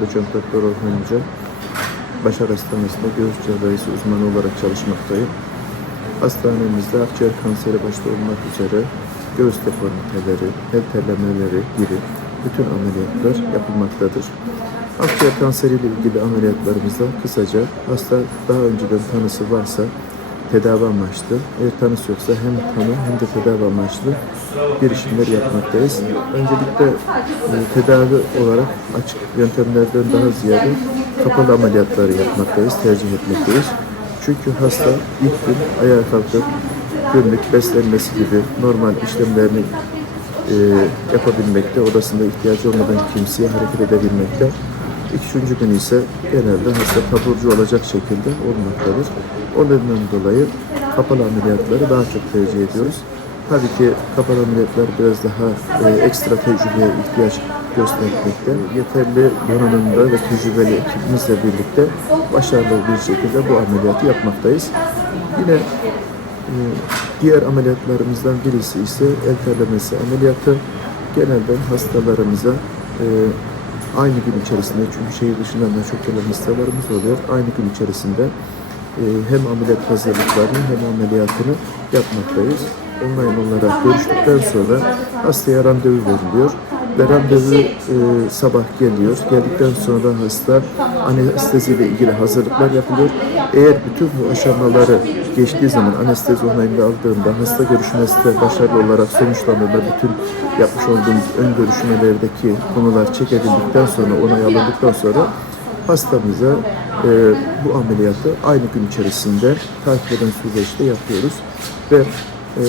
Doçent Doktor Orhan Hoca, Başar Hastanesi'nde göğüs cerrahisi uzmanı olarak çalışmaktayım. Hastanemizde akciğer kanseri başta olmak üzere göğüs deformiteleri, el terlemeleri gibi bütün ameliyatlar yapılmaktadır. Akciğer kanseri ile ilgili ameliyatlarımızda kısaca hasta daha önceden tanısı varsa tedavi amaçlı, eğer tanısı yoksa hem tanı hem de tedavi amaçlı girişimler yapmaktayız. Öncelikle e, tedavi olarak açık yöntemlerden daha ziyade kapalı ameliyatları yapmaktayız, tercih etmekteyiz. Çünkü hasta ilk gün ayağa kalkıp günlük beslenmesi gibi normal işlemlerini e, yapabilmekte, odasında ihtiyacı olmadan kimseye hareket edebilmekte. Üçüncü gün ise genelde hasta taburcu olacak şekilde olmaktadır. O nedenden dolayı kapalı ameliyatları daha çok tercih ediyoruz. Tabii ki kapalı ameliyatlar biraz daha e, ekstra tecrübeye ihtiyaç göstermekte. Yeterli donanımda ve tecrübeli ekibimizle birlikte başarılı bir şekilde bu ameliyatı yapmaktayız. Yine e, Diğer ameliyatlarımızdan birisi ise el terlemesi ameliyatı. Genelde hastalarımıza e, aynı gün içerisinde çünkü şehir dışından da çok gelen hastalarımız oluyor. Aynı gün içerisinde e, hem ameliyat hazırlıklarını hem ameliyatını yapmaktayız. Online olarak görüştükten sonra hastaya randevu veriliyor ve randevu e, sabah geliyor. Geldikten sonra hasta anestezi ile ilgili hazırlıklar yapılıyor. Eğer bütün bu aşamaları geçtiği zaman anestezi onayını aldığında hasta görüşmesi de başarılı olarak sonuçlandığında bütün yapmış olduğumuz ön görüşmelerdeki konular çekildikten sonra onay alındıktan sonra hastamıza e, bu ameliyatı aynı gün içerisinde takip eden süreçte yapıyoruz ve e,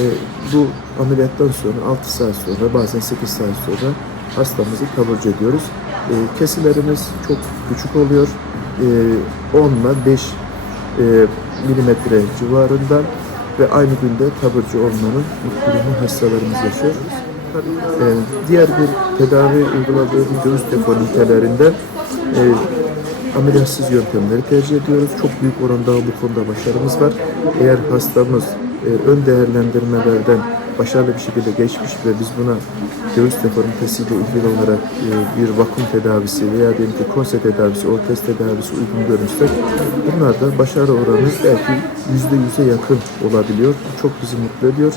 bu ameliyattan sonra 6 saat sonra bazen 8 saat sonra hastamızı taburcu ediyoruz. E, kesilerimiz çok küçük oluyor. E, 10 ile 5 e, milimetre civarında ve aynı günde taburcu olmanın mutluluğunu hastalarımız yaşıyor. E, diğer bir tedavi uyguladığımız göğüs deformitelerinde e, ameliyatsız yöntemleri tercih ediyoruz. Çok büyük oranda bu konuda başarımız var. Eğer hastamız e, ön değerlendirmelerden başarılı bir şekilde geçmiş ve biz buna göğüs deformitesiyle ilgili olarak e, bir vakum tedavisi veya diyelim ki konse tedavisi, ortez tedavisi uygun görürsek bunlarda başarı oranı belki yüzde yüze yakın olabiliyor. Çok bizi mutlu ediyor.